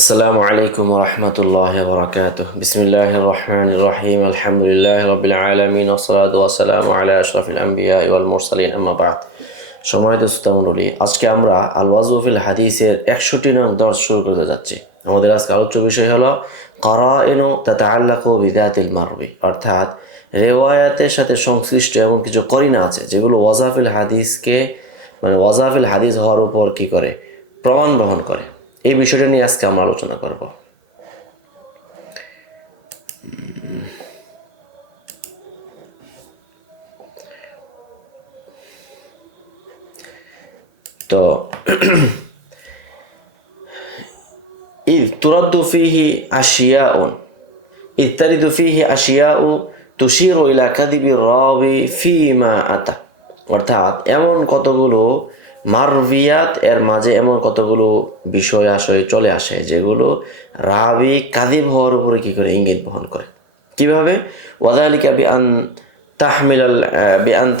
আসসালামু আলাইকুম ওয়া রাহমাতুল্লাহি ওয়া বারাকাতুহু। বিসমিল্লাহির রহমানির রহিম। আলহামদুলিল্লাহি রাব্বিল আলামিন ওয়াসসালাতু ওয়াসসালামু আলা আশরাফিল আমবিয়া ওয়াল মুরসালিন, আম্মা বা'দ। সম্মানিত শ্রোতামণ্ডলী, আজকে আমরা আল ওয়াযু ফিল হাদিসের 61 নং দর্স শুরু করতে যাচ্ছি। আমাদের আজকে আলোচ্য বিষয় হলো কারাইনু তাতাআল্লাকু বিযাতিল মারবি, অর্থাৎ রিওয়ায়াতের সাথে সংশ্লিষ্ট এমন কিছু করিনা আছে যেগুলো ওয়াজাফিল হাদিসকে ওয়াজাফিল হাদিস হওয়ার উপর কি করে, প্রমাণ বহন করে। এই বিষয়টা নিয়ে আজকে আমরা আলোচনা করব। তো إذ ترد فيه أشياء إذ ترد فيه أشياء تشير إلى كذب الراوي فيما أتى, অর্থাৎ এমন কতগুলো মারভিয়াত এর মাঝে এমন কতগুলো বিষয় আশয় চলে আসে যেগুলো রাবি কাদিব হওয়ার উপরে কি করে ইঙ্গিত বহন করে। কিভাবে? ওয়াযালিকা বিআন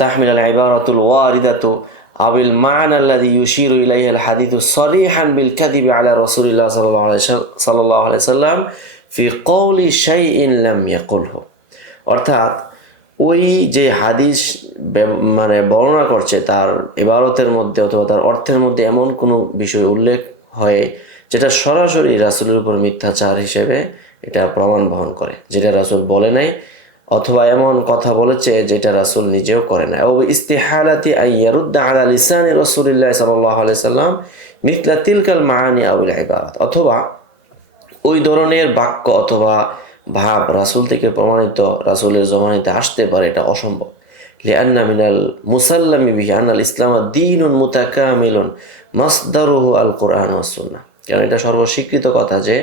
তাহমিলাল ইবারাতুল ওয়ারিদাতু আবিল মা'না আল্লাযী ইউশিরু ইলাইহি আল হাদিসু সরিহান বিল কাযিবি আলা রাসূলিল্লাহ সাল্লাল্লাহু আলাইহি সাল্লাম ফি কওলি শাইইন লাম ইয়াকুলহু, অর্থাৎ ওই যে হাদিস বর্ণনা করছে তার ইবারতের মধ্যে অথবা তার অর্থের মধ্যে এমন কোনো বিষয় উল্লেখ হয় যেটা সরাসরি রাসূলের উপর মিথ্যাচার হিসেবে এটা প্রমাণ বহন করে, যেটা রাসূল বলে নাই, অথবা এমন কথা বলেছে যেটা রাসূল নিজেও করে না। ও ইস্তিহালাতি আইয়ারুদ্দা আলা লিসানি রাসূলিল্লাহ সাল্লাল্লাহু আলাইহি সাল্লাম মিথলা তিলকাল মাআনি আউল ইবারাত, অথবা ওই ধরনের বাক্য অথবা ভাব রাসূল থেকে প্রমাণিত রাসূলের জবানিতে আসতে পারে, এটা অসম্ভব। লিআন্না মিনাল মুসাল্লামি বিহি আনাল ইসলাম দীনুন মুতাকামিলুন মাসদারুহু আল কুরআন ওয়াস সুন্নাহ, কারণ এটা সর্বস্বীকৃত কথা যে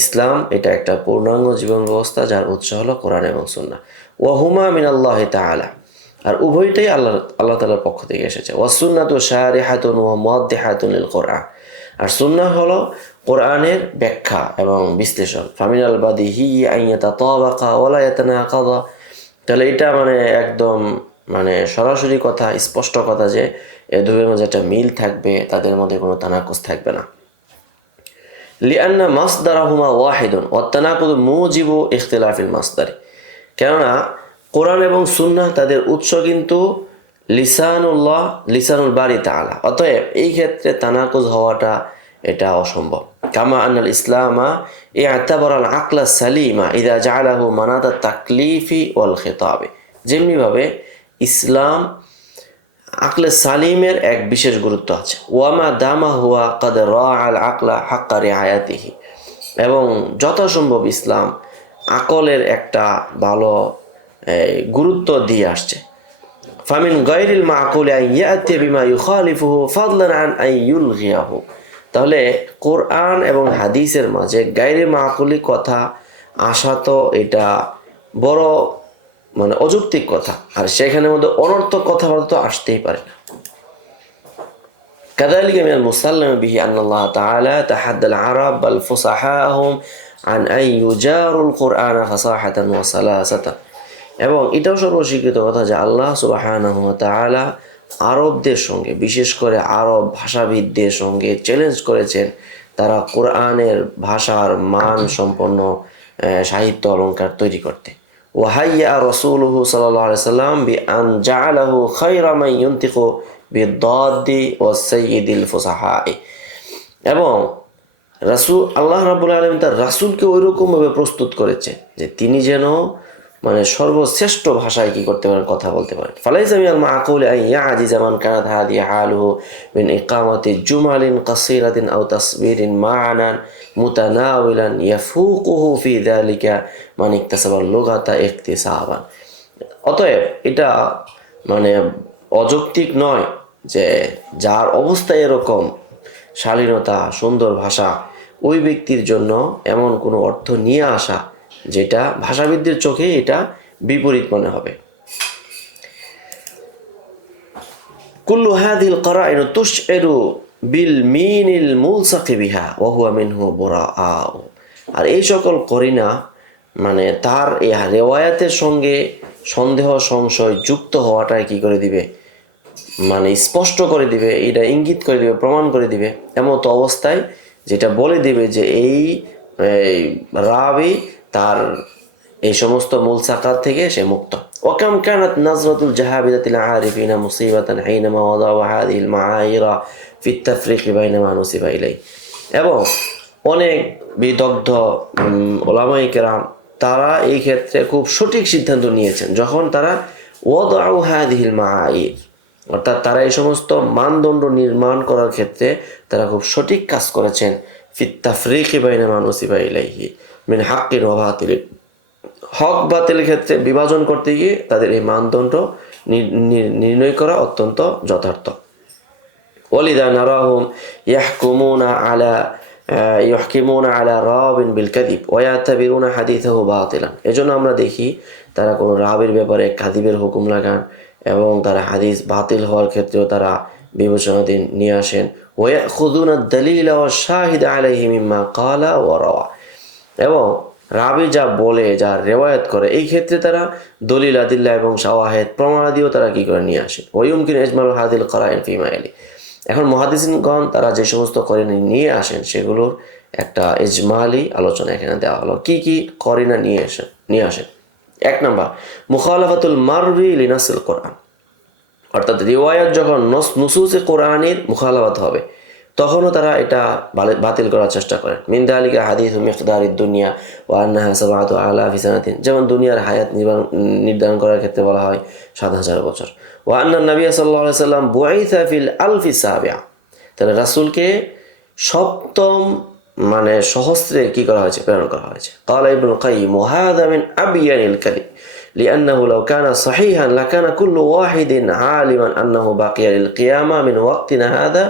ইসলাম এটা একটা পূর্ণাঙ্গ জীবন ব্যবস্থা যার উৎস হলো কোরআন এবং সুন্নাহ। ওয়া হুমা মিনাল্লাহি তাআলা, আর উভয়টাই আল্লাহ তাআলার পক্ষ থেকে এসেছে। ওয়াস সুন্নাতু শারিহাতুন ওয়া মুওয়াদ্দিহাতুন লিল কুরআন, আর সুন্নাহ হলো কোরআনের ব্যাখ্যা এবং বিশ্লেষণ। ফামিনাল বাদিহি আন ইয়াতাতাবাকা ওয়া লা ইয়াতানাকাদা, তাহলে এটা একদম সরাসরি কথা, স্পষ্ট কথা যে এ দুইয়ের মধ্যে একটা মিল থাকবে, তাদের মধ্যে কোনো তানাকুস থাকবে না। লিআন্না মাসদারাহুমা ওয়াহিদুন ওয়া তানাকুদু মুজিবু ইখতিলাফিল মাসদারি, কেননা কোরআন এবং সুন্নাহ তাদের উৎস কিন্তু লিসানুল বারি তাআলা, অতএব এই ক্ষেত্রে তানাকুজ হওয়াটা এটা অসম্ভব। কামা আন্নাল ইসলামা ইআতাবারাল আকলা সালিমা ইযা জাআলাহু মানাতা তাকলিফি ওয়াল খিতাবি, যেমনিভাবে ইসলাম আকলে সালিমের এক বিশেষ গুরুত্ব আছে। ওয়ামা দামা হুয়া কাদ রাআল আকলা হাক্কা রিআয়াতিহি, এবং যথাসম্ভব ইসলাম আকলের একটা ভালো গুরুত্ব দিয়ে আসছে। ফামিন গায়রিল মাকুলি আন ইয়াতি বিমা ইউখালিফুহু ফাদলান আন আন ইউলগিয়াহু, তাহলে কোরআন এবং হাদিসের মাঝে গায়রে মাকুলি কথা আসা তো এটা বড় অযৌক্তিক কথা, আর সেখানের মধ্যে অনর্থক কথাবার্তা তো আসতেই পারে না। কাযালিকা মিনাল মুসাল্লামি বিহি আন্নাল্লাহ তাআলা তাহাদ্দাল আরাব বাল ফুসাহাহুম আন আন ইউজারুল কুরআনা ফাসাহাতান ওয়া সালাসাতান, এবং এটাও সর্বস্বীকৃত কথা যে আল্লাহ সুবহানাহু ওয়া তাআলা আরবদের সঙ্গে, বিশেষ করে আরব ভাষাবিদদের সঙ্গে চ্যালেঞ্জ করেছেন তারা কোরআনের ভাষার মান সম্পন্ন সাহিত্য অলঙ্কার তৈরি করতে। ওয়াহাইয়া রাসূলুহু সাল্লাল্লাহু আলাইহি সাল্লাম বিআন জাআলাহু খায়রা মান ইউনতিকু বিদ্দাদি ওয়াস সাইয়্যিদিল ফুসাহাই, এবং আল্লাহ রাব্বুল আলামিন তার রাসূলকে ওইরকমভাবে প্রস্তুত করেছে যে তিনি যেন সর্বশ্রেষ্ঠ ভাষায় কি করতে পারেন, কথা বলতে পারেন। ফালাইসা মিনাল মাকুলি আন ইয়াজিজা মান কানাত হাযিহি হালুহু মিন ইকামাতি জুমালিন কাসীরাতিন আও তাসবিরিন মা'নান মুতানাওয়িলান ইয়াফুকুহু ফি যালিকা মান ইকতাসাবাল লুগাতা ইকতিসাবান, অতএব এটা অযৌক্তিক নয় যে যার অবস্থা এরকম শালীনতা, সুন্দর ভাষা, ওই ব্যক্তির জন্য এমন কোনো অর্থ নিয়ে আসা যেটা ভাষাবিদদের চোখে এটা বিপরীত মনে হবে। কুল্লু হাযিহিল কারাইন তুশইরু বিল মিনিল মুলসাকি বিহা ওয়া হুয়া মিনহু বুরাআ, আর এই সকল করিনা তার এই রিওয়ায়াতের সঙ্গে সন্দেহ সংশয় যুক্ত হওয়াটাই কি করে দিবে, স্পষ্ট করে দিবে, এটা ইঙ্গিত করে দিবে, প্রমাণ করে দিবে এমত অবস্থায় যেটা বলে দিবে যে এই রাবি তার এই সমস্ত মূল সাকাত থেকে সে মুক্ত। ওয়াকাম কানাত নাজরাতুল জাহাবিদাতিল আরিফিনা মুসিবাতান হাইনামা ওয়াদাউ হাযিহিল মাআইরা ফি তাফরিক বাইনা মা নুসিবা ইলাই। এবং অনেক বিদগ্ধ উলামায়ে কেরাম তারা এই ক্ষেত্রে খুব সঠিক সিদ্ধান্ত নিয়েছেন যখন তারা ওয়াদাউ হাযিহিল মাআইর, অর্থাৎ তারা এই সমস্ত মানদণ্ড নির্মাণ করার ক্ষেত্রে তারা খুব সঠিক কাজ করেছেন। ফিত তাফরিক বাইনা মা নুসিবা ইলাইহি মিন হাক্কিন ওয়া বাতিল, হক বাতিলের ক্ষেত্রে বিভাজন করতে গিয়ে তাদের এই মানদণ্ড নির্ণয় করা অত্যন্ত যথার্থ। ওয়ালিদা নারাহুম ইয়াহকুমুনা আলা রাবিন বিল কাযিব ওয়া ইয়াতাবিরুনা হাদিসাহু বাতিলান। এজন্য আমরা দেখি তারা কোনো রাবির ব্যাপারে কাযিবের হুকুম লাগান এবং তারা হাদিস বাতিল হওয়ার ক্ষেত্রেও তারা বিবেচনাধীন নিয়ে আসেন। ওয়া ইয়াখুযুনা আদ-দালিলা ওয়া শাহিদ আলাইহি মিম্মা ক্বালা ওয়া রাওয়া, এবং রাবি যা বলে, যা রেওয়ায়াত করে, এই ক্ষেত্রে তারা দলিল আদিল্লা এবং শাওয়াহিদ প্রমাণাদিও তারা কি করে নিয়ে আসেন। ওয়ুমকিন ইজমাল হাদিল করাইন ফি মাইলি। এখন মুহাদ্দিসিনগণ তারা যে সমস্ত করিনা নিয়ে আসেন সেগুলোর একটা ইজমালি আলোচনা এখানে দেওয়া হলো। কি কি করিনা নিয়ে আসেন? 1 নাম্বার, মুখালাফাতুল মারবি লিনাসিল কোরআন, অর্থাৎ রিওয়ায়াত যখন নুসুসে কোরআনের মুখালাফাত হবে তখনও তারা এটা বাতিল করার চেষ্টা করেন। মিন যালিকা হাদিসু মিকদারিদ দুনিয়া ওয়া আন্নাহা সাবআতু আলাফি সানাতিন, যেমন দুনিয়ার হায়াত নির্ধারণ করার ক্ষেত্রে বলা হয় 7,000 বছর। ওয়া আন্না নবী সাল্লাল্লাহু আলাইহি সাল্লাম বুইসা ফিল আলফি সাবিআ, তাহলে রাসূলকে সপ্তম সহস্রে কি করা হয়েছে? প্রেরণ করা হয়েছে। ক্বালা ইবনুল কাইয়্যিম ওয়া হাযা মিন আবয়ানিল কালিম লিআন্নাহু লাউ কানা সাহিহান লাকানা কুল্লু ওয়াহিদিন আলিমান আন্নাহু বাকিয়া লিল কিয়ামা মিন ওয়াক্তিনা হাযা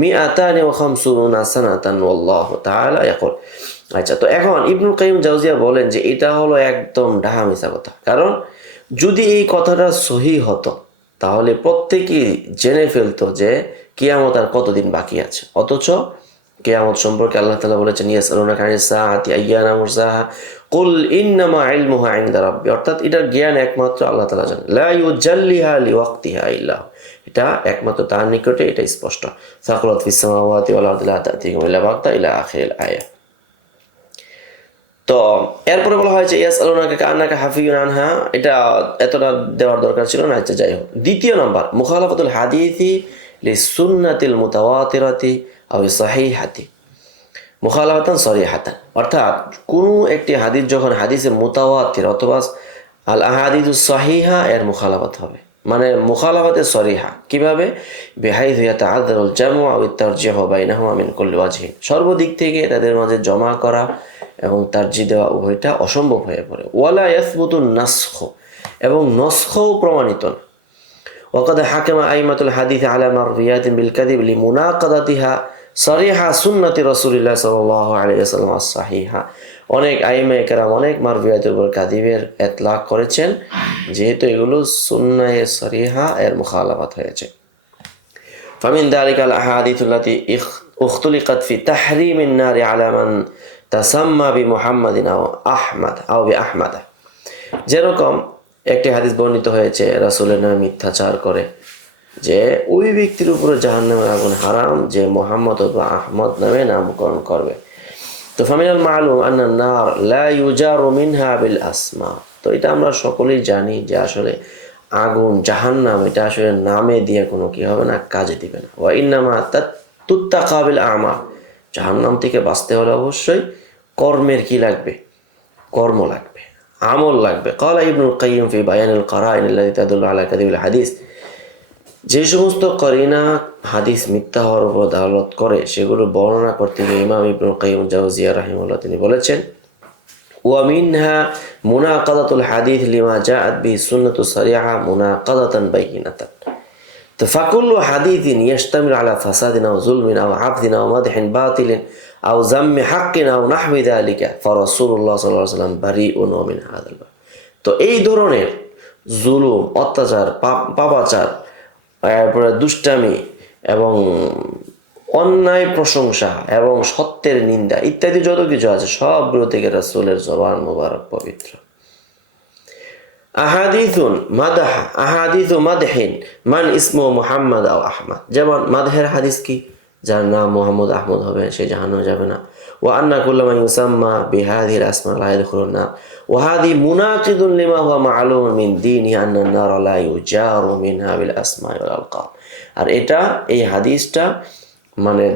250 সানাতান ওয়াল্লাহু তাআলা ইয়াকুল। আচ্ছা, তো এখন ইবনুল কাইয়্যিম জাওজিয়া বলেন যে এটা হলো একদম ডাহা মিছা কথা। কারণ যদি এই কথাটা সহিহ হতো তাহলে প্রত্যেকেই জেনে ফেলতো যে কিয়ামত আর কতদিন বাকি আছে। অথচ কিয়ামত সম্পর্কে আল্লাহ তাআলা বলেছেন ইয়াসআলুনাকা আনিস সাআতি আইয়ানা মুরসাহা কুল ইন্নামা ইলমুহা ইনদা রাব্বি, অর্থাৎ এটার জ্ঞান একমাত্র আল্লাহ তাআলা জানেন। লা ইউজাল্লিহা লিওয়াক্তিহা ইল্লা, এটা একমাত্র তার নিকটে, এটা স্পষ্ট। সাকুলাত ফিস সামাওয়াতি ওয়াল আরদি লা তা'তিকুম ইল্লা বাগতা ইলা আখিরিল আয়া। তো এরপরে বলা হয়েছে ইয়াসআলুনাকা কাআন্নাকা হাফিয়ুন আনহা, এটা এতটা দেওয়ার দরকার ছিল না। আচ্ছা, যাই হোক। 2 নাম্বার, মুখালাফাতুল হাদিসি লিসুন্নাতিল মুতাওয়াতিরাতি আও সাহিহাতি মুখালাফাতান সরিহাতান, অর্থাৎ কোনো একটি হাদিস যখন হাদিসে মুতাওয়াতির অথবা আল আহাদিসুস সহিহা এর মুখালাফাত হবে, মুখালাফাতে সরিহা কিভাবে? বিহাইযু ইয়াতাআযযারুল জামউ আও আত-তারজিহু বাইনাহুমা মিন কুল্লি ওয়াজহিন, সর্বদিক থেকে তাদের মাঝে জমা করা এবং তারজিহ দেওয়া উভয়টা অসম্ভব হয়ে পড়ে। ওয়ালা ইয়াসবুতুন নাসখ, এবং নসখও প্রমাণিত না। ওয়াকাদ হাকামা আইমাতুল হাদিস আলা মারবিয়াতিন বিল কাযিব লিমুনাকাদাতিহা সরিহা সুন্নতি রাসূলিল্লাহ সাল্লাল্লাহু আলাইহি ওয়াসাল্লাম as-সাহিহা, অনেক আইমায়ে কেরাম অনেক মারবিয়াতের উপর কাযিবের ইতলাক করেছেন যেহেতু এগুলো সুন্নায়ে সরিহা এর মুখালাফাত হয়েছে। ফামিন যালিকাল আহাদিসুল্লাতী উখতুলিকাত ফি তাহরিমিন নারি আলা মান তাসাম্মা বি মুহাম্মাদিন আও আহমদ আও বি আহমদ, যেরকম একটি হাদিস বর্ণিত হয়েছে রাসূলের নামে মিথ্যাচার করে যে ওই ব্যক্তির উপরে জাহান্নামের আগুন হারাম যে মুহাম্মদ অথবা আহমদ নামে নামকরণ করবে। তো ফামিনাল মালুম আন্নান নার লা ইউজারু মিনহা বিল আসমা, তো এটা আমরা সকলেই জানি যে আসলে আগুন জাহান্নাম এটা আসলে নামে দিয়ে কোনো কি হবে না, কাজে দিবে না। ওয়া ইন্নামা তুত্তাকা বিল আমাল, জাহান্নাম থেকে বাঁচতে হলে অবশ্যই কর্মের কি লাগবে? কর্ম লাগবে, আমল লাগবে। ক্বালা ইবনুল কাইয়্যিম ফি বায়ানিল কারাইন আল্লাতী তাদুল্লু আলা কাযিবিল হাদিস, যে সমস্ত করিনা হাদিস মিথ্যা হওয়ার উপর দালালত করে সেগুলো বর্ণনা করতে গিয়ে ইমাম ইবনুল কাইয়্যিম জাওজিয়া রাহিমাহুল্লাহ তিনি বলেছেন ওয়া মিনহা মুনাকাদাতুল হাদিস লিমা জাআত বিহি সুন্নাতু সারিহা মুনাকাদাতান বাইয়িনাতান। তো ফাকুল্লু হাদিসিন ইয়াশতামিলু আলা ফাসাদিন আও যুলমিন আও আবদিন আও মাদহিন বাতিলিন আও যাম্মি হাক্কিন আও নাহওয়ি যালিকা ফারাসূলুল্লাহ সাল্লাল্লাহু আলাইহি ওয়াসাল্লাম বারিউন মিন হাযাল বাব। তো এই ধরনের জুলুম, অত্যাচার, পাপাচার, এরপরে দুষ্টামি এবং অন্যায় প্রশংসা এবং সত্যের নিন্দা ইত্যাদি যত কিছু আছে সবগুলো থেকে রাসূলের জবান মোবারক পবিত্র। আহাদিসু মাদহিন মান ইসমু মুহাম্মদ আও আহমদ, যেমন মাদহের হাদিস কি? যার নাম মোহাম্মদ আহমদ হবে সে জাহান্নামে যাবে না। ওয়া আন্না কুল্লা মান ইউসাম্মা বিহাদিহিল আসমা লা ইয়াদখুলুন নার ওয়া হাযি মুনাকিদুন লিমা হুয়া মা'লুম মিন দীনি আন্না আন-নার লা ইউজারু মিনহা বিল আসমা'i ওয়াল আলকাব। আর এটা এই হাদিসটা মানে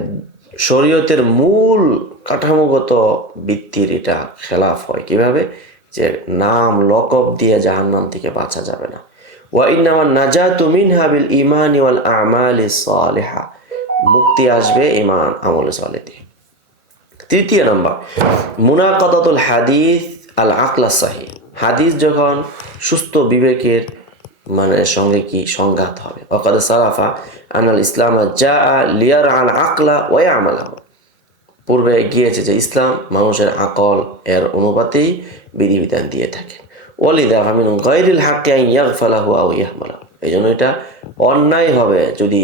শরীয়তের মূল কাঠামোগত ভিত্তির এটা খেলাফ হয়। কিভাবে? যে নাম লকব দিয়ে জাহান্নাম থেকে বাঁচা যাবে না। ওয়া ইন্নামা নাজাতু মিনহা বিল ঈমানি ওয়াল আ'মালিস সালিহা, মুক্তি আসবে ঈমান আমল সালেহ দিয়ে। তৃতীয় নম্বর, মুনাকাদাতুল হাদিস আল আকল সাহিহ, হাদিস যখন সুস্থ বিবেকের সঙ্গে কি সংঘাত হবে। ওয়াকাদ সালাফা আনাল ইসলাম জাআ লিয়ারআল আকলা ওয়া ইয়ামালাহু, পূর্বে গিয়েছে যে ইসলাম মানুষের আকল এর অনুপাতেই বিধিবিধান দিয়ে থাকে। ওয়ালিদা ফামিন গায়রিল হাক্কি আন ইয়াগফালাহু আও ইয়াহমালাহু, এই জন্য এটা অন্যায় হবে যদি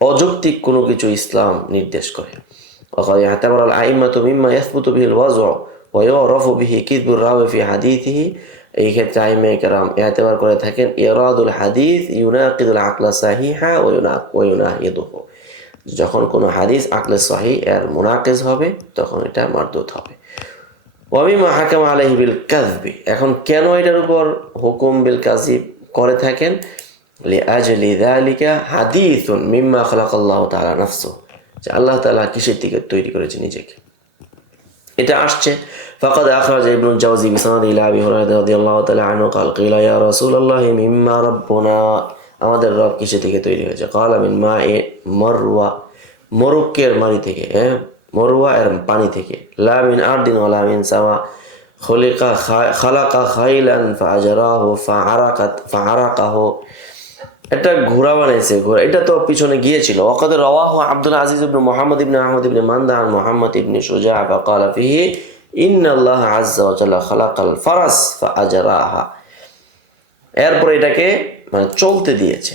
অযৌক্তিক কোনো কিছু ইসলাম নির্দেশ করে। ওয়াকাদ ইয়াতাবারাল আইম্মাতু মিম্মা ইয়াসবুতু বিহিল ওয়াযউ ওয়া ইউরাফু বিহি কিযবুর রাওয়ি ফি হাদিসিহি, এই ক্ষেত্রে আইম্মায়ে কেরাম এতেবার করে থাকেন ইরাদুল হাদিস ইউনাকিদুল আকলা সাহিহা ওয়া ইউনাহিদুহু, যখন কোনো হাদিস আকলে সহিহ এর মুনাকিজ হবে তখন এটা মারদুদ হবে। ওয়া মিম্মা হাকামা আলাইহি বিল কাযবি, এখন কেন এটার উপর হুকুম বিল কাযিব করে থাকেন? লিআজলি যালিকা হাদিসুন মিম্মা খালাকাল্লাহু তাআলা নাফসুহু, যে আল্লাহ তাআলা কিসের থেকে তৈরি করেছে নিজেকে, এটা আসছে। ফাকাদ আখরাজ ইবনুল জাওজি বিসনাদি ইলা আবি হুরায়রা রাদিয়াল্লাহু তাআলা আনহু قال قيل يا رسول الله মিম্মা রাব্বুনা, আমাদের রব কিসের থেকে তৈরি হয়েছে? ক্বালা মিন মা'i মারওয়া, মরুক্কের পানি থেকে, মরওয়া এর পানি থেকে। লা মিন আরদিন ওয়া লা মিন সামা, খালাকা খাইলান ফাআজরাহু ফাআরাকাহু, এটা ঘোড়া বানাইছে, ঘোড়া এটা তো পিছনে গিয়েছিল। ওয়াকাদ রাওয়াহু আব্দুল আজিজ ইবনে মুহাম্মদ ইবনে আহমদ ইবনে মান্দা আন মুহাম্মদ ইবনে শুজা ফাকালা ফিহি ইন্নাল্লাহ আযজা ওয়া জাল্লা খালাকাল ফারাস ফাআজরাহা, এরপর এটাকে চলতে দিয়েছে।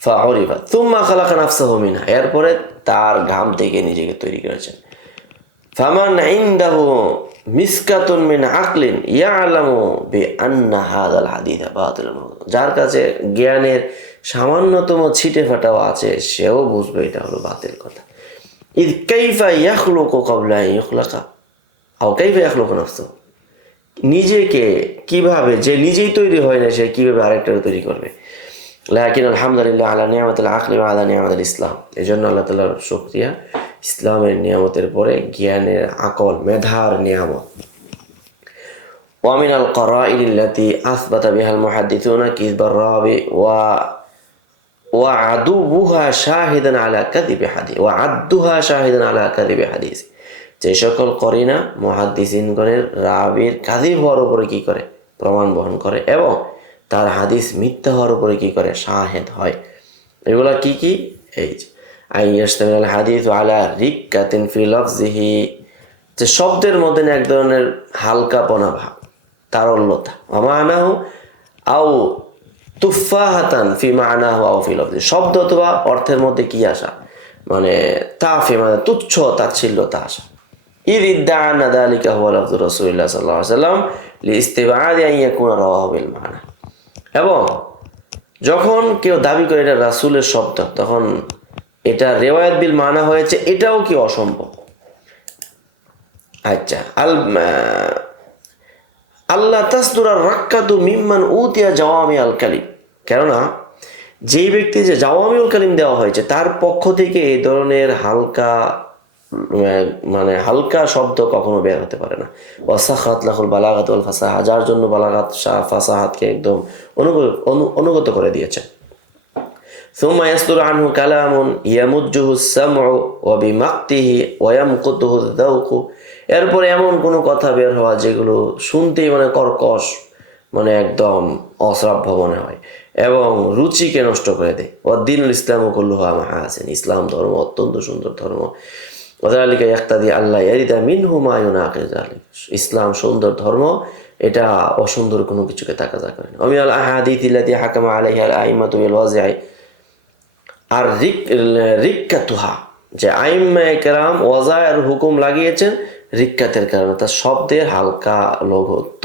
ফাউরিফা তুম্মা খালাকা নাফসাহু মিনহা, এরপরে তার ঘাম থেকে নিজেকে তৈরি করেছেন। ফামান ইনদাহু মিসকাতুন মিন আকলিন ইয়ালামু বিআন্না হাযাল হাদিস বাতিলুন, যার কাছে জ্ঞানের সামান্যতম ছিটে ফাটাও আছে সেও বুঝবে এটা হলো বাতিল কথা। ইদ কাইফা ইয়াখলুকু ক্বাবলা আন ইখলাকা আও কাইফা ইয়াখলুকু নাফসাহু, নিজেকে কিভাবে, যে নিজেই তৈরি হয় না সে কিভাবে আরেকটাকে তৈরি করবে। লাকিন আলহামদুলিল্লাহ আলা নিয়ামাতিল আকলি ওয়া আলা নিয়ামাতিল ইসলাম, এজন্য আল্লাহ তাআলার শুকরিয়া ইসলামের নিয়ামতের পরে জ্ঞানের, আকল, মেধার নিয়ামত। ওয়া মিনাল করাইলিল্লাতি আসবাতা বিহাল মুহাদ্দিসুনা কিযবার রাবি ওয়া আদুহা শাহিদান আলা কাযিবি হাদিস ওয়া আদুহা শাহিদান আলা কাযিবি হাদিস, যে সকল করিনা মুহাদ্দিসিনগণের রাবির কাযিব হওয়ার উপরে কি করে? প্রমাণ বহন করে, এবং তার হাদিস মিথ্যা হওয়ার উপরে কি করে? শাহেদ হয়। এগুলা কি কি? এই যে আইয়াস্তামিল হাদিস আলা রিক্কাতিন ফি লাফজিহি, যে শব্দের মধ্যে এক ধরনের হালকাপনা ভাব, তারল্যতা। মানাহু আও তুফাহাতান ফি মানাহু আও ফি লাফজি, শব্দ অথবা অর্থের মধ্যে কি আসা? তাফি তুচ্ছ তাচ্ছিল্যতা আসা। ইদ ইদ্দাআনা যালিকা হুয়া লাফযু রাসূলিল্লাহ সাল্লাল্লাহু আলাইহি ওয়াসাল্লাম লিইস্তিবআদি আন ইয়াকুনা রাওয়াহু বিল মানা, এবং যখন কেউ দাবি করে এটা রাসূলের শব্দ তখন এটা রিওয়ায়াত বিল মানা হয়েছে, এটাও কি অসম্ভব। আচ্ছা, আল্লাহ তাসদুরার রাক্কাতু মিম্মান উতিয়া জাওয়ামি আল কালিম, কেননা যেই ব্যক্তি যে জাওয়ামিউল কালিম দেওয়া হয়েছে তার পক্ষ থেকে এই ধরনের হালকা শব্দ কখনো বের হতে পারে না। ওয়াসাখাত লাহুল বালাগাত ওয়াল ফাসাহা, যার জন্য বালাগাত ফাসাহাতকে একদম অনুগত করে দিয়েছেন। সুম্মা ইয়াসদুরু আনহু কালামুন ইয়ামুজ্জুহু সামউ ওয়া বিমাক্তিহি ওয়া ইয়ামকুতুহু যাওকু, এরপরে এমন কোনো কথা বের হওয়া যেগুলো শুনতেই কর্কশ, একদম অশ্রাব্য মনে হয় এবং রুচিকে নষ্ট করে দেয়। ওয়াদ্দীনুল ইসলামু কুল্লুহু মাহাসিন, ইসলাম ধর্ম অত্যন্ত সুন্দর ধর্ম। ওয়াযালিকা ইয়াক্তাদি আল্লাহ ইয়ারিদা মিনহু মা ইউনাকিযু যালিক, ইসলাম সুন্দর ধর্ম, এটা অসুন্দর কোনো কিছুকে তাকাজা করে না। ওয়া মিনাল আহাদিসিল্লাতী হাকামা আলাইহা আল আইম্মাতু বিল ওয়াযই, আর রিক্কাতুহা, যে আইম্মায়ে কেরাম ওয়াজায়ের হুকুম লাগিয়েছেন রিক্কাতের কারণে, তার শব্দের হালকা লঘুত্ব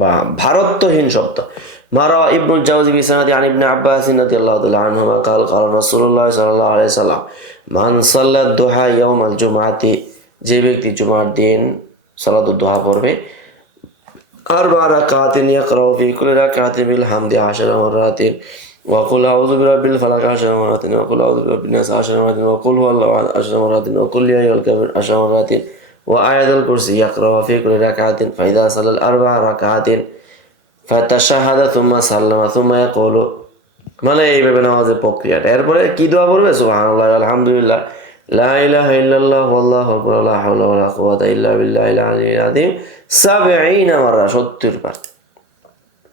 বা ভারত্বহীন শব্দ। মারা ইবনুল জাওজি বিসনাদি আন ইবনে আব্বাস রাদিয়াল্লাহু তাআলা আনহুমা قال قال رسول الله صلى الله عليه وسلم মান সাল্লাত দুহা ইয়াউমাল জুমআতি, যে ব্যক্তি জুমার দিন সালাতুদ দুহা পড়বে, আরবা রাকাতিন ইয়াকরাউ ফি কুল্লি রাকাতিন বিল হামদি 10 মারাতিন ওয়া কুল আউযু বিরাব্বিল ফালাক 10 মারাতিন ওয়া কুল আউযু বিরাব্বিন নাস 10 মারাতিন ওয়া কুল হুয়াল্লাহু আহাদ 10 মারাতিন ওয়া কুল ইয়া আইয়ুহাল কাফিরুন 10 মারাতিন ওয়া আয়াতুল কুরসি ইয়াকরাউ ফি কুল্লি রাকাতিন ফাইদা সাল্লাল আরবা রাকাতিন ফাতাশাহাদা থুম্মা সাল্লামা থুম্মা ইয়াকুলু, মানে এইভাবে নামাজের প্রক্রিয়াটা। এরপরে কি দোয়া পড়বে? সুবহানাল্লাহ আলহামদুলিল্লাহ লা ইলাহা ইল্লাল্লাহ ওয়াল্লাহু আকবার লা হাওলা ওয়ালা কুওয়াতা ইল্লা বিল্লাহিল আলিয়্যিল আযীম 70 মাররা, 70 বার।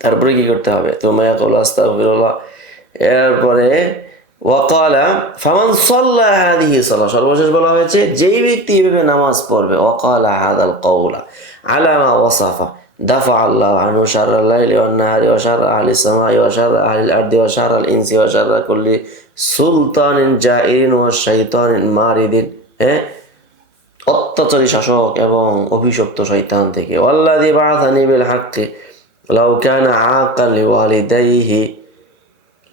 তারপরে কি করতে হবে? তুম্মা ইয়াকুলু আস্তাগফিরুল্লাহ। এরপরে ওয়াকালা ফামান সাল্লা হাদিহি সালাহ, সর্বশেষ বলা হয়েছে যেই ব্যক্তি এইভাবে নামাজ পড়বে, ওয়াকালা হাদাল কওলা আলা মা ওয়াসাফা দাফা আল্লাহ আনহু শাররাল লাইলি ওয়ান নাহারি ওয়া শাররা আহলিস সামাই ওয়া শাররা আহলিল আরদি ওয়া শাররাল ইনসি ওয়া শাররা কুল্লি সুলতানিন জাইরিন ওয়া শাইতানিন মারিদিন, অত্যাচারী শাসক এবং অভিশপ্ত শয়তান থেকে। ওয়াল্লাযী বাআসানি বিল হাক্কি লাউ কানা আকান লিওয়ালিদাইহি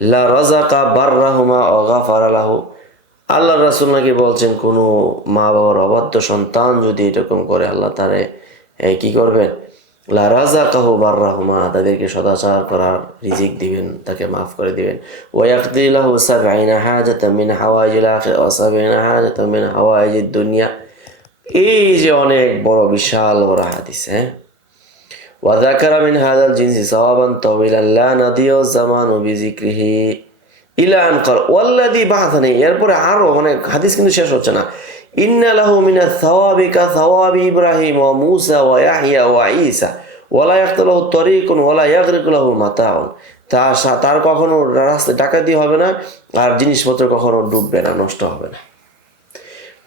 লা রাযাকা বাররাহুমা ওয়া গাফারা লাহু। আল্লাহর রাসূল নাকি বলছেন, কোনো মা বাবার অবাধ্য সন্তান যদি এরকম করে আল্লাহ তারে কি করবেন? লা রাযাকাহু বাররাহুমা, তাদেরকে সদাচার করার রিজিক দিবেন, তাকে মাফ করে দিবেন। ওয়া ইয়াকদি লাহু 70 হাজাতাম মিন হাওয়াইজিল আখিরা ওয়া 70 হাজাতাম মিন হাওয়াইজিদ দুনিয়া। এই যে অনেক বড় বিশাল বড় হাদিস, ওয়া যাকারা মিন হাযাল জিনসি সাওয়াবান তাওয়িলান লা নাদিয়ু জামানু বিযিকরিহি ইলা আন ক্বাল ওয়াল্লাযী বা'আসানি। এরপরে আরো অনেক হাদিস কিন্তু শেষ হচ্ছে না। ইন্না লাহু মিনাস সাওয়াবি কা সাওয়াবি ইব্রাহিম ওয়া মূসা ওয়া ইয়াহইয়া ওয়া ঈসা ওয়া লা ইয়াখতালু তরিকুন ওয়া লা ইয়াগরিকু লাহু মাতাউন। তার কখনো রাস্তায় ডাকাতি হবে না, আর জিনিসপত্র কখনো ডুববে না, নষ্ট হবে না।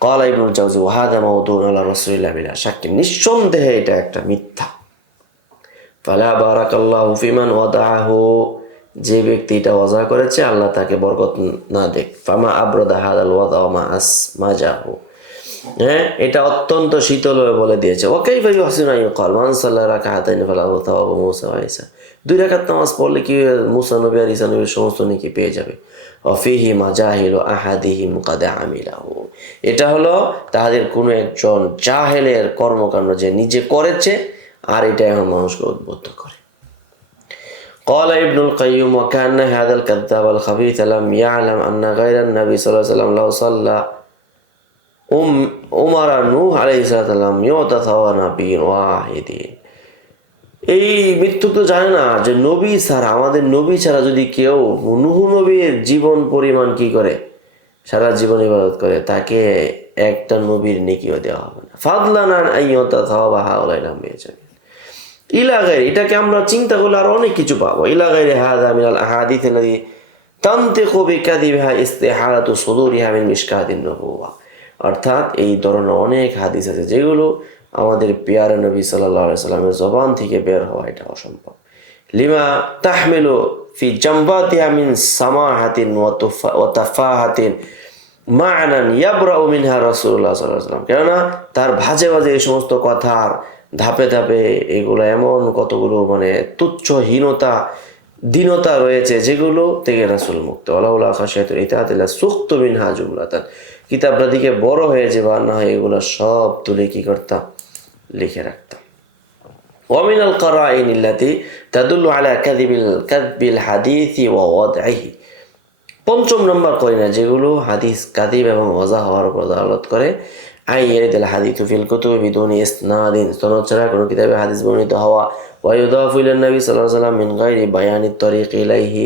ক্বালা ইবনুল জাওজি ওয়া হাযা মাওদুউন আলা রাসূলিল্লাহ বিলা শাক্কিন, নিঃসন্দেহে এটা একটা মিথ্যা। ফালা বারাকাল্লাহু ফিমান ওয়াদাহু, যে ব্যক্তি এটা ওয়াজা করেছে আল্লাহ তাকে বরকত না দেখ। ফামা আবরাদা হাদাল ওয়াদা ওয়া মা আসমাজাহু, এটা অত্যন্ত শীতল বলে দিয়েছে। ওয়া কাইফা ইউহসিনু আন ইউকাল মান সাল্লা রাকাতাইন ফালাহু সাওয়াবু মূসা ওয়া ঈসা, 2 রাকাত নামাজ পড়লে কি মূসা নবী আর ঈসা নবীর সমস্ত নেকি পেয়ে যাবে। ওয়া ফিহি মাজাহিলু আহাদিহিম কাদ আমিলাহু, এটা হলো তাদের কোনো একজন জাহেলের কর্মকাণ্ড, যে নিজে করেছে আর এটা এখন মানুষকে উদ্বুদ্ধ করে। قال ابن القيم وكأن هذا الكذاب الخبيث لم يعلم أن غير النبي صلى الله عليه وسلم لو صلى عمر نوح عليه السلام يعطى ثواب نبي واحد। এই মৃত্যু তো জানে না যে নবী ছাড়া, আমাদের নবী ছাড়া যদি কেউ নূহ নবীর জীবন পরিমাণ কি করে, সারা জীবন ইবাদত করে, তাকে একটা নবীর নেকিও দেওয়া হবে না। ফাদলান আন আইয়ুতা সাওয়াবা হাউলাই নাম পেয়েছে। ইলা গায়রি, এটাকে আমরা চিন্তা করলে আর অনেক কিছু পাবো। ইলা গায়রি হাযা মিনাল আহাদিস আল্লাতী তানতিকু বিকাযিবিহা ইস্তিহালাতু সুদুরিহা মিন মিশকাতিন নবুওয়া, অর্থাৎ এই ধরনের অনেক হাদিস আছে যেগুলো আমাদের পেয়ারা নবী সাল্লাল্লাহু আলাইহি সাল্লামের জবান থেকে বের হওয়া এটা অসম্ভব। লিমা তাহমিলু ফি জামবাতিহা মিন সামাহাতিন ওয়া তাফাহাতিন মা'নান ইয়াবরাউ মিনহা রাসূলুল্লাহ সাল্লাল্লাহু আলাইহি ওয়াসাল্লাম, কেননা তার ভাজে ভাজে এই সমস্ত কথার ধাপে ধাপে এগুলো এমন কতগুলো মানে তুচ্ছহীনতা দীনতা রয়েছে যেগুলো থেকে রাসূল মুক্ত। ওয়ালাউলা খাশিয়াতুল ইতাআতিল্লাহ সুখতু মিনহা জুমলাতান, কিতাবটা দিকে বড় হয়ে যে বা না হয় এগুলো সব তুলে কি করতাম, লিখে রাখতাম। ওয়া মিনাল কারাইন আল্লাতী তাদুল্লু আলা কাযবিল হাদিসি ওয়া ওয়াদইহি, 5 নম্বর করিনা যেগুলো হাদিস কাযিব এবং ওয়াজা হওয়ার উপর দলালত করে। আইয়ারিদাল হাদিসু ফিল কুতুবি বিদুনি ইসনাদিন, সনদ ছাড়া কোনো কিতাবে হাদিস বর্ণিত হওয়া। ওয়া ইউদাফু ইলান নবী সাল্লাল্লাহু আলাইহি ওয়াসাল্লাম মিন গায়রি বায়ানিত তরিক ইলাইহি,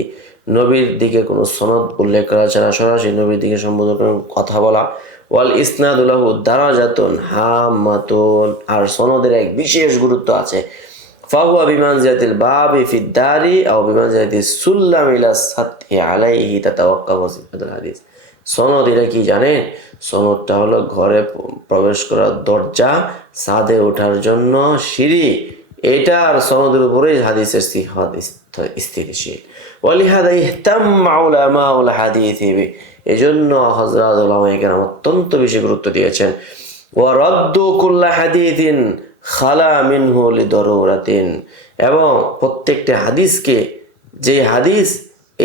নবীর দিকে কোনো সনদ উল্লেখ করা ছাড়া সরাসরি নবীর দিকে সম্বোধন করে কথা বলা। ওয়াল ইসনাদু লাহু দারাজাতুন হাম্মাতুন, আর সনদের এক বিশেষ গুরুত্ব আছে। ফাহুয়া বিমানজিলাতিল বাবি ফিদ দারি আও বিমানজিলাতিস সুল্লাম ইলা সাতহি আলাইহি তাতাওয়াক্কাফু সিফাতুল হাদিস। সনদ এটা কি জানেন? সনদটা হলো ঘরে প্রবেশ করার দরজা, ছাদে ওঠার জন্য সিঁড়ি, এটার সনদের উপরেই হাদিসের সিহত স্থিতিশীল। ওয়ালিহাদা ইহতাম্মা উলামাউল হাদিস, এজন্য হযরত উলামায়ে কেরাম অত্যন্ত বেশি গুরুত্ব দিয়েছেন। ওয়া রাদ্দু কুল্লা হাদিসিন খালা মিনহু লিদরুরাতিন, এবং প্রত্যেকটা হাদিসকে, যে হাদিস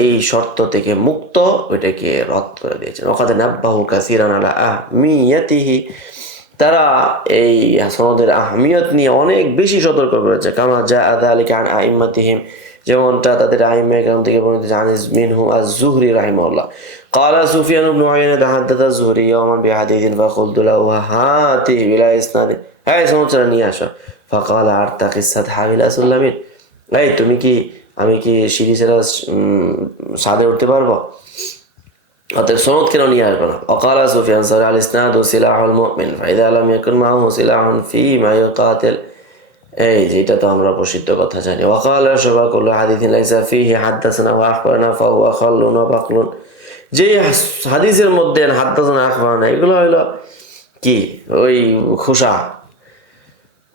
এই শর্ত থেকে মুক্ত, ওইটাকে রদ করে দিয়েছেন। ওখানে নাব্বাহু কাসিরান আলা আহমিয়াতিহি, তারা এই সনদের আহমিয়ত নিয়ে অনেক বেশি সতর্ক করেছে। কামা জাআ যালিকা আন আইম্মাতিহিম, যেমনটা তাদের আইম্মায়ে কেরাম থেকে বর্ণিত আনিস মিনহু আজ-যুহরি রাহিমাহুল্লাহ قال سفيان بن عيينة حدث الزهري يوما بحديث فقلت له هاته بلا إسناد، هاي সনদটা নিয়ে আসো। فقال أرتقي السطح بلا سلم، এই তুমি কি, আমি কি সিঁড়ি ছাড়া ছাদে উঠতে পারবো? অতএব সনদ কেন নিয়ে আসবো না? وقال سفيان صار الإسناد سلاح المؤمن فإذا لم يكن معه سلاح فيما يقاتل، এই যেটা তো আমরা প্রসিদ্ধ কথা জানি। وقال شعبة كل حديث ليس فيه حدثنا وأخبرنا فهو خل وبقل، যে হাদিসের মধ্যে হাদদাসানা আখবারানা এগুলো হলো কি, ওই খোসা।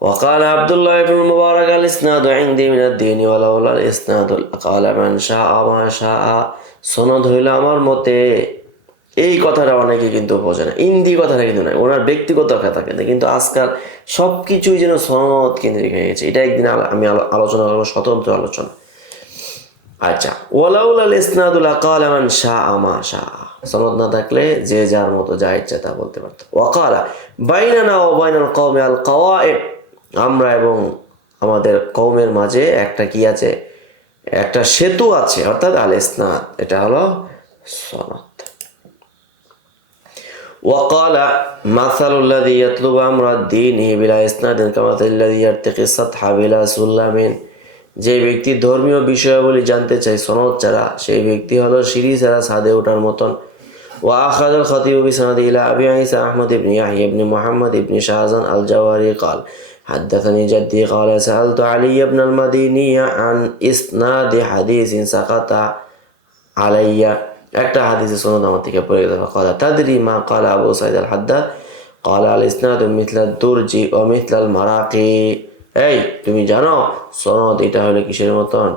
وقال عبد الله بن المبارك الإسناد عندي من الدين ولولا الإسناد قال من شاء ما شاء، সনদ হইল আমার মতে, এই কথাটা অনেকে কিন্তু বোঝে না। ইন্দি কথাটা কিন্তু নয়, ওনার ব্যক্তিগত কথা কিন্তু আজকাল সব কিছুই যেন সনদ কেন্দ্রিক হয়ে গেছে। এটা একদিন আমি আলোচনা করবো, স্বতন্ত্র আলোচনা। আচ্ছা, ওয়ালাউলাল ইসনাদুল আকাল মান শাআ মা শাআ, সনদ না থাকলে যে যার মতো যা ইচ্ছা তা বলতে পারত। ওয়াকালা বাইনানা ওয়া বাইনাল কওমি আল কাওয়াইদ, আমরা এবং আমাদের কওমের মাঝে একটা কি আছে, একটা সেতু আছে, অর্থাৎ আল ইসনাদ, এটা হলো সনদ। ওয়াকালা মাসালুল্লাযী ইয়াতলুবু আমরা দীনিহি বিলা ইসনাদিন কামাসালিল্লাযী ইয়ারতাকি সাতহা বিলা সুল্লামিন, যে ব্যক্তি ধর্মীয় বিষয়াবলী জানতে চায় সনদ ছাড়া, সেই ব্যক্তি হলো সিঁড়ি ছাড়া ছাদে ওঠার মতন। ওয়া আখাযাল খাতিবু বিসনাদি ইলা আবি ঈসা আহমদ ইবনে ইয়াহইয়া ইবনে মুহাম্মদ ইবনে শাহজান আল জাওয়ারি قال حدثني جدي قال سألت علي بن المديني عن إسناد حديث سقط علي، একটা হাদিসের সনদ আমার থেকে পড়ে গেছে। قال تدري ما قال أبو سعيد الحداد قال الإسناد مثل الدرج ومثل المراقي، এই তুমি জানো সনদ এটা হলো কিসের মতন?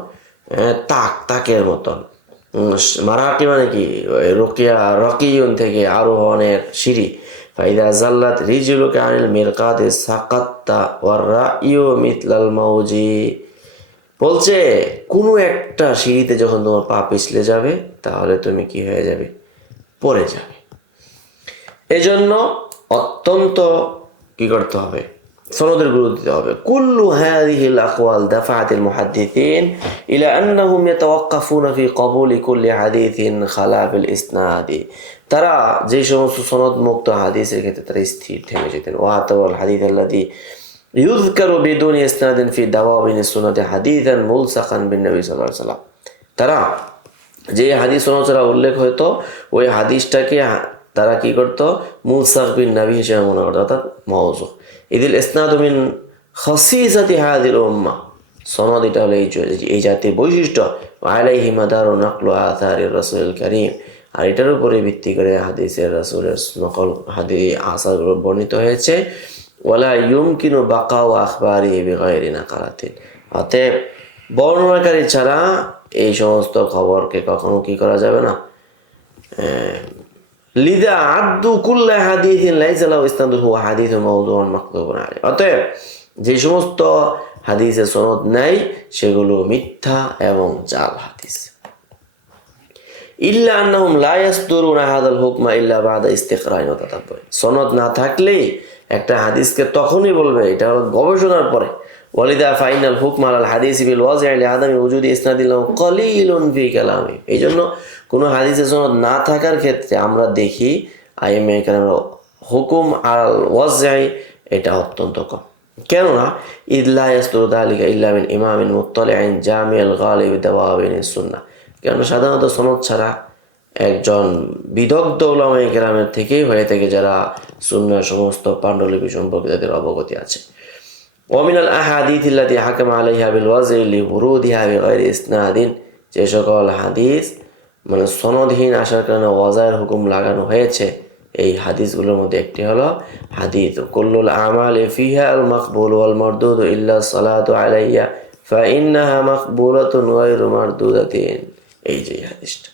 তাকের মতন। মারাকি মানে কি, রকিয়ুন থেকে আরোহণের সিঁড়ি। ফাইদা জাল্লাত রিজলুকা আনিল মিরকাতি সাকাত্তা ওয়ার রাইয়ু মিথলাল মাউজি, বলছে কোনো একটা সিঁড়িতে যখন তোমার পা পিছলে যাবে তাহলে তুমি কি হয়ে যাবে? পড়ে যাবে। এজন্য অত্যন্ত কি করতে হবে? সনদের গুরুত্ব দিতে হবে। কুল্লু হাযিহিল আকওয়াল দাফাআতিল মুহাদ্দিসিন ইলা আন্নাহুম ইয়াতাওয়াক্কাফুনা ফি কবুলি কুল্লি হাদিসিন খালা বিল ইসনাদি, তারা যে সমস্ত সনদ মুক্ত হাদিসের ক্ষেত্রে তারা স্থির থেমে যেতেন। ওয়াতাওয়াল হাদিস আল্লাযী ইউযকারু বিদুনি ইসনাদিন ফি দাওয়াবিন সুন্নাতি হাদিসান মুলসাকান বিন নবী সাল্লাল্লাহু আলাইহি ওয়াসাল্লাম, তারা যে হাদিস সনদ ছাড়া উল্লেখ হতো ওই হাদিসটাকে তারা কি করতো? মুলসাক বিন নবী হিসেবে মনে করতো, অর্থাৎ মাওযু। ইদিল ইসনাদু মিন খাসিসাতি হাযিল উম্মাহ, সনদ এটা হলো এই জাতির বৈশিষ্ট্য। আলাইহি মাদারু নাকলু আথারির রাসূলুল কারীম, আর এটার উপরে ভিত্তি করে হাদিসের রাসূলের নকল আসারগুলো বর্ণিত হয়েছে। ওয়ালা ইউমকিনু বাকাউ আখবারিহি বিগাইরি নাকারাতিন, অতএব বর্ণনাকারী ছাড়া এই সমস্ত খবরকে কখনো কি করা যাবে না। লিদা আদু কুল্লা হাদিসিন লাইসা লাহু ইসনাদুন হুয়া হাদিসুন মাওযুউন মাকযুবুন আলাইহি, অতএব যে সমস্ত হাদিসে সনদ নাই সেগুলো মিথ্যা এবং জাল হাদিস। ইল্লা আন্নাহুম লা ইয়াসদুরুনা হাযাল হুকমা ইল্লা বা'দা ইস্তিকরাইন ওয়া তাতাব্বুর, সনদ না থাকলেই একটা হাদিসকে তখনই বলবে এটা হলো গবেষণার পরে। ওয়ালিদা ফাইনাল হুকম আলাল হাদিস বিল ওয়াযি' লিআদামি ওজুদি ইসনাদিল্লাহু কলিলুন ফি কালামি, এই জন্য কোনো হাদিসে সনদ না থাকার ক্ষেত্রে আমরা দেখি আইএমএ কেরামের হুকুম আল ওয়াযি' এটা অত্যন্ত কম। কেননা ইল্লা ইয়াসদুরু যালিকা ইল্লা মিন ইমামিন মুত্তালি'ইন জামি'ল গালিব দাওয়াবিন সুন্নাহ, কেননা সাধারণত সনদ ছাড়া একজন বিদগ্ধ উলামায়ে কেরামের থেকেই হয়ে থাকে যারা সুন্নাহর সমস্ত পাণ্ডুলিপি সম্পর্কে তাদের অবগতি আছে। ওয়ামিনাল আহাদিস আল্লাতী হাকামা আলাইহা বিল ওয়াযি' লিউরুদিহা বিগাইরি ইসনাদিন, যে সকল হাদিস মানে সনদহীন আসার কারণে ওয়াজায়ের হুকুম লাগানো হয়েছে, এই হাদিসগুলোর মধ্যে একটি হলো হাদিস কুল্লুল আমালি ফিহা আল মাকবুল ওয়াল মারদুদ ইল্লা সালাতু আলাইহা ফা ইন্নাহা মাকবুলাতুন গায়রু মারদুদাতিন, এই যে হাদিসটা।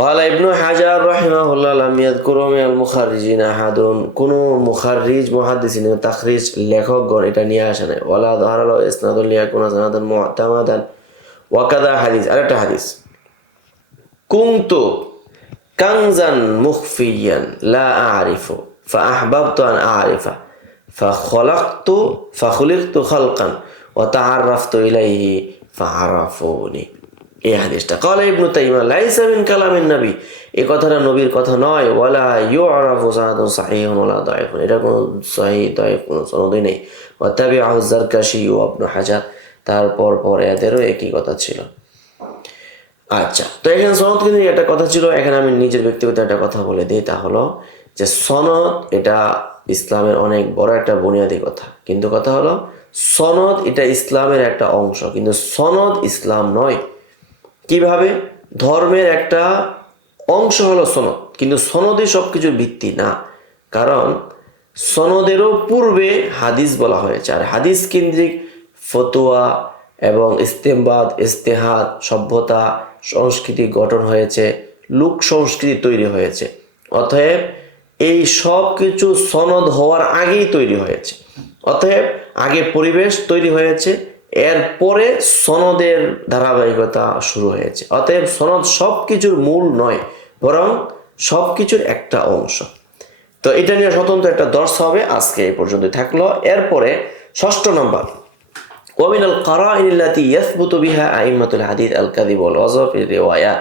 قال ابن حجر رحمه الله لم يذكر من المخرجين أحد, কোনো মুখাররিজ মুহাদ্দিসিন তাখরিজ লেখকগণ এটা নিয়ে আসে নাই। ওয়ালা যাহারা লাহু ইসনাদুন লিয়াকুনা সানাদান মু'তামাদান ওয়াকাদা হাদিস, আরেকটা হাদিস, কুনতু কানজান মুখফিয়ান লা আরিফু ফাআহবাবতু আন আরিফা ফাখুলিকতু খালকান ওয়া তাআরাফতু ইলাইহি ফাআরাফুনি। এই হাদিসটা ক্বালা ইবনু তাইমিয়া লাইসা মিন কালামিন নবী, এই কথাটা নবীর কথা নয়। ওয়ালা ইউআরাফু সানাদুন সাহিহুন ওয়ালা দাঈফুন, এটা কোনো সহিহ দাঈফ কোনো সনদই নেই। ওয়া তাবিআহু যারকাশী ওয়া ইবনু হাজার, তারপর পরে এদেরও একই কথা ছিল। আচ্ছা, তো এখানে সনদ কিন্তু একটা কথা ছিল, এখানে আমি নিজের ব্যক্তিগত একটা কথা বলে দিই, তা হলো যে সনদ এটা ইসলামের অনেক বড় একটা বুনিয়াদি কথা, কিন্তু কথা হলো সনদ এটা ইসলামের একটা অংশ, কিন্তু সনদ ইসলাম নয়। কিভাবে? ধর্মের একটা অংশ হলো সনদ, কিন্তু সনদই সব কিছুর ভিত্তি না, কারণ সনদেরও পূর্বে হাদিস বলা হয়েছে, আর হাদিস কেন্দ্রিক ফতোয়া এবং ইস্তেমবাদ, ইস্তেহাদ, সভ্যতা, সংস্কৃতি গঠন হয়েছে, লোক সংস্কৃতি তৈরি হয়েছে। অতএব এই সব কিছু সনদ হওয়ার আগেই তৈরি হয়েছে। অতএব আগে পরিবেশ তৈরি হয়েছে, এরপরে সনদের ধারাবাহিকতা শুরু হয়েছে। অতএব সনদ সব কিছুর মূল নয়, বরং সব কিছুর একটা অংশ। তো এটা নিয়ে স্বতন্ত্র একটা দর্শ হবে, আজকে এই পর্যন্ত থাকলো। এরপরে 6 নম্বর, ওয়ামিনাল কারাইন আল্লাতী ইয়াসবুতু বিহা আইম্মাতুল হাদিস আল কাযিব ওয়াল ওয়াযফ ফি রিওয়ায়াত।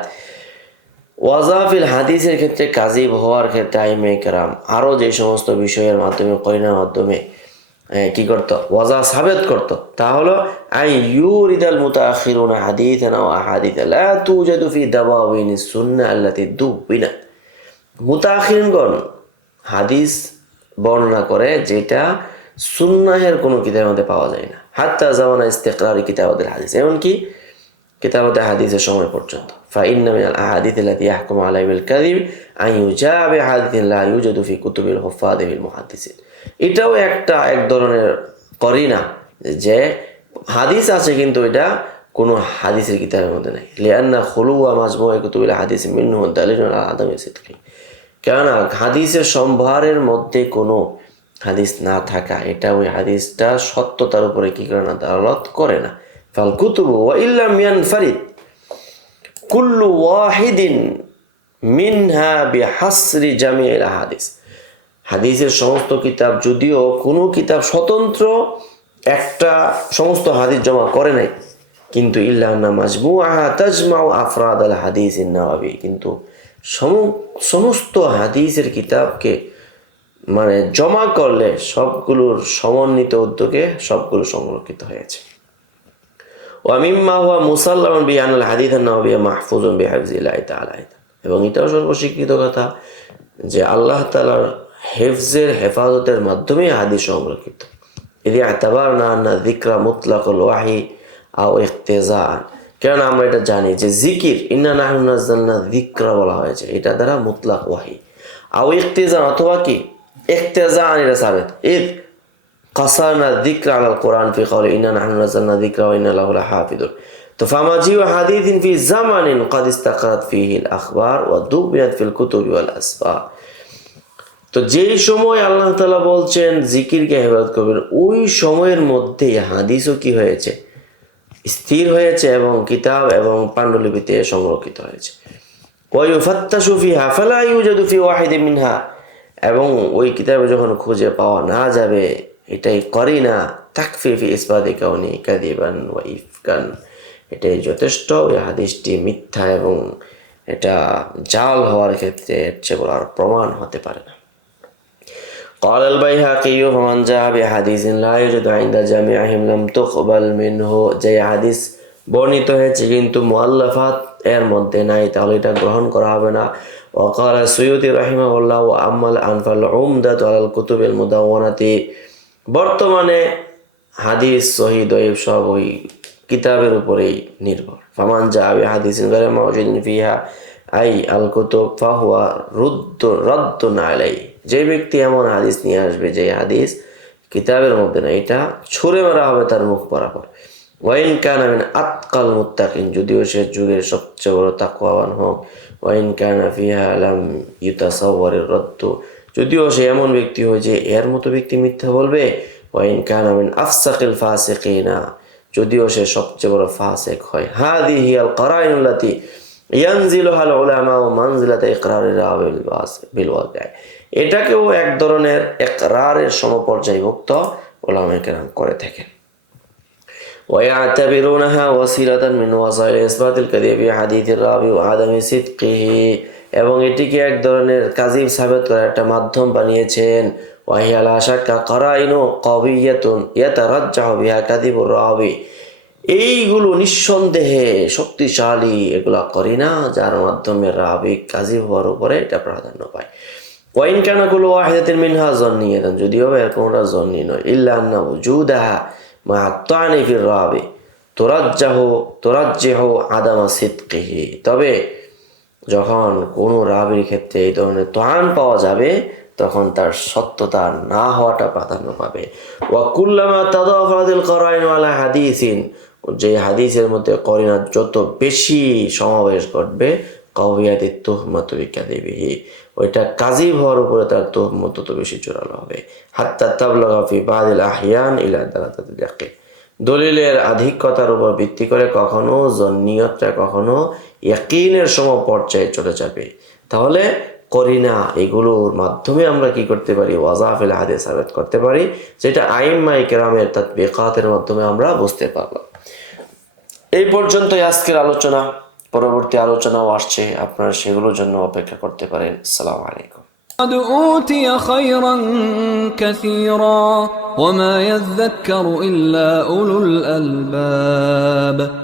ওয়াজাফিল হাদিসের ক্ষেত্রে কাযিব হওয়ার ক্ষেত্রে আইমায়ে কেরাম আরও যে সমস্ত বিষয়ের মাধ্যমে, করিনার মাধ্যমে কি করতো, ওয়াজা সাবেত করতো, তা হলো আই ইউরিদাল মুতাআখিরুনা হাদিসান ওয়া আহাদিসা লা তুজাদু ফি দাওয়াবিনিস সুন্নাহ আল্লাতী দুবিনাত। মুতাআখিরিনগণ হাদিস বর্ণনা করে যেটা সুন্নাহের কোনো কিতাবের মধ্যে পাওয়া যায় না, হাত্তা জামানা ইস্তিকরারি কিতাবাতুল হাদিস, এমনকি কিতাবাতুল হাদিসের সময় পর্যন্ত। ফাইন্না মিনাল আহাদিস আল্লাতী ইয়াহকুমু আলাইহা বিল কাযিব আন ইউজাআ বিহাদিসিন লা ইউজাদু ফি কুতুবিল হুফায বিল মুহাদ্দিসিন। এটাও এক ধরনের করিনা যে হাদিস আছে কিন্তু এটা কোনো হাদিসের কিতাবের মধ্যে নাই। লিআন্না খুলুওয়া মাজমুআ কুতুবিল হাদিস মিনহু দালিলুন আলা আদামি সিদকি, কেননা হাদিসের সম্ভারের মধ্যে কোনো হাদিস না থাকা এটা ওই হাদিসটা সত্যতার উপরে কি করে না, দালালত করে না। ফাল কুতুবু ওয়া ইল্লাম ইয়ানফারিদ কুল্লু ওয়াহিদিন মিনহা বিহাসরি জামিউল হাদিস। হাদিসের সমস্ত কিতাব, যদিও কোনো কিতাব স্বতন্ত্র একটা সমস্ত হাদিস জমা করে নাই, কিন্তু ইল্লা আন্না মাজমুআহা তাজমাউ আফরাদ আল হাদিস নাওয়াবি, কিন্তু সমস্ত হাদিসের কিতাবকে মানে জমা করলে সবগুলোর সমন্বিত উদ্যোগে সবগুলো সংরক্ষিত হয়েছে। ওয়া মিম্মা হুয়া মুসাল্লামান বিআনাল হাদিস আন-নাওয়াবী মাহফুজুন বিহিফজিল্লাহি তাআলা, এবং এটাও সর্বস্বীকৃত কথা যে আল্লাহ তাআলার হেফাজতের মাধ্যমে হাদিস সংরক্ষিত। ইদি আতাবারনা আন্না যিকরা মুতলাকুল ওয়াহি আও ইখতিজাআন, কারণ আমরা এটা জানি যে জিকির ইন্না নাহনু নাযালনা যিকরা বলা হয়েছে, এটা দ্বারা মুতলাক ওয়াহি, আও ইখতিজাআন অথবা কি ইখতিজাআন, এটা সাবেত। ইদ কাসারনা যিকরা আলাল কোরআন ফি কওলি ইন্না নাহনু নাযালনা যিকরা ওয়া ইন্না লাহু লাহাফিজুন। তো ফামাজিউ হাদিসিন ফি জামানিন ক্বাদ ইস্তাকরাত ফিহি আল আখবার ওয়া দুবিনাত ফিল কুতুবি ওয়াল আসফা। তো যেই সময় আল্লাহ তাআলা বলছেন জিকিরকে হেফাজত করবেন, ওই সময়ের মধ্যে হাদিসও কি হয়েছে, স্থির হয়েছে এবং কিতাব এবং পাণ্ডুলিপিতে সংরক্ষিত হয়েছে। ওয়া ইউফাত্তাশু ফিহা ফালা ইউজাদু ফি ওয়াহিদিন মিনহা, এবং ওই কিতাবে যখন খুঁজে পাওয়া না যাবে, এটাই করিনা তাকফি ফি ইসবাতি কাউনি কাযিবান ওয়া ইফকান, এটাই যথেষ্ট ওই হাদিসটি মিথ্যা এবং এটা জাল হওয়ার ক্ষেত্রে এর চেয়ে বড় আর প্রমাণ হতে পারে না। قال البيهقي فمن جاء بحديث لا يوجد عند جميعهم لم تقبل منه, যে হাদিস বর্ণিত হয়েছে কিন্তু মুআল্লাফাত এর মধ্যে নাই, তাহলে এটা গ্রহণ করা হবে না। وقال السيوطي رحمه الله وأما الأنفى العمدة على الكتب المدونة, বর্তমানে হাদিস সহিহ দঈফ সব ওই কিতাবের উপরেই নির্ভর। ফামান জাআ বিহাদিসিন গায়রা মাওজুদিন ফিহা আই আল কুতুব ফাহুয়া রাদ্দুন আলাইহি, যে ব্যক্তি এমন হাদিস নিয়ে আসবে যে হাদিস কিতাবের মধ্যে না, এটা ছুঁড়ে মারা হবে তার মুখ বরাবর। ওয়াইন কানা মিন আতকাল মুত্তাকিন, যদিও সে যুগের সবচেয়ে বড় তাকওয়াবান হোক। ওয়াইন কানা ফিহা লাম ইউতাসাওয়ারির রাদ্দ, যদিও সে এমন ব্যক্তি হয় যে এর মতো ব্যক্তি মিথ্যা বলবে। ওয়াইন কানা মিন আফসাকিল ফাসিকিনা, যদিও সে সবচেয়ে বড় ফাসিক হয়। হাদিহি আল কারাইনুল্লাতি ইয়ানজিলুহা আল উলামা মানজিলাতা ইকরারির রাবিল বিল ওয়াকি', এটাকেও এক ধরনের ইকরারের সমপর্যায়ভুক্ত উলামায়ে কেরাম করে থাকেন। ويعتبرونها وسيلة من وسائل إثبات الكذب في حديث الراوي وعدم صدقه, এবং এটিকে এক ধরনের কাযিব সাবিত করার একটা মাধ্যম বানিয়েছেন। وهي لا شك قرائن قوية يترجح بها كذب الراوي, এইগুলো নিঃসন্দেহে শক্তিশালী এগুলা করি না যার মাধ্যমে রাবি কাযিব হওয়ার উপরে এটা প্রাধান্য পায়। ওয়াইন কানা কুল্লু ওয়াহিদাতিন মিনহা যন্নিয়াতান, যদিও এর কোনটা যন্নি নয়, ইল্লা আন্না উজুদাহা মা তানি ফির রাবি তুরাজ্জিহু আদামা সিদকিহি, তবে যখন কোনো রাবির ক্ষেত্রে এই ধরনের তান পাওয়া যাবে তখন তার সত্যতা না হওয়াটা প্রাধান্য পাবে। ওয়া কুল্লামা তাদাফারাতিল কারাইন আলা হাদিসিন, যে হাদিসের মধ্যে করিনার যত বেশি সমাবেশ ঘটবে, কাউয়াতিত তুহমাতু বিকাযিবিহি, ওইটা কাযিব হওয়ার উপরে তার তুহমত তত বেশি জোরালো হবে। হাত্তা তাবলাগা ফি বাদিল আহয়ান ইলা দালাতাতিল ইয়াকিন, দলিলের আধিক্যতার উপর ভিত্তি করে কখনো জন্নিয়তটা কখনো ইয়াকিনের সমপর্যায়ে চলে যাবে। তাহলে করিনা এগুলোর মাধ্যমে আমরা কি করতে পারি, ওয়াজাফিল হাদিস সাবিত করতে পারি, যেটা আইম্মায়ে কেরামের তাতবিকাতের মাধ্যমে আমরা বুঝতে পারলাম। এই পর্যন্তই আজকের আলোচনা, পরবর্তী আলোচনাও আসছে, আপনারা সেগুলোর জন্য অপেক্ষা করতে পারেন। আসসালামু আলাইকুম। قد أوتي خيرا كثيرا وما يذكر إلا أولو الألباب.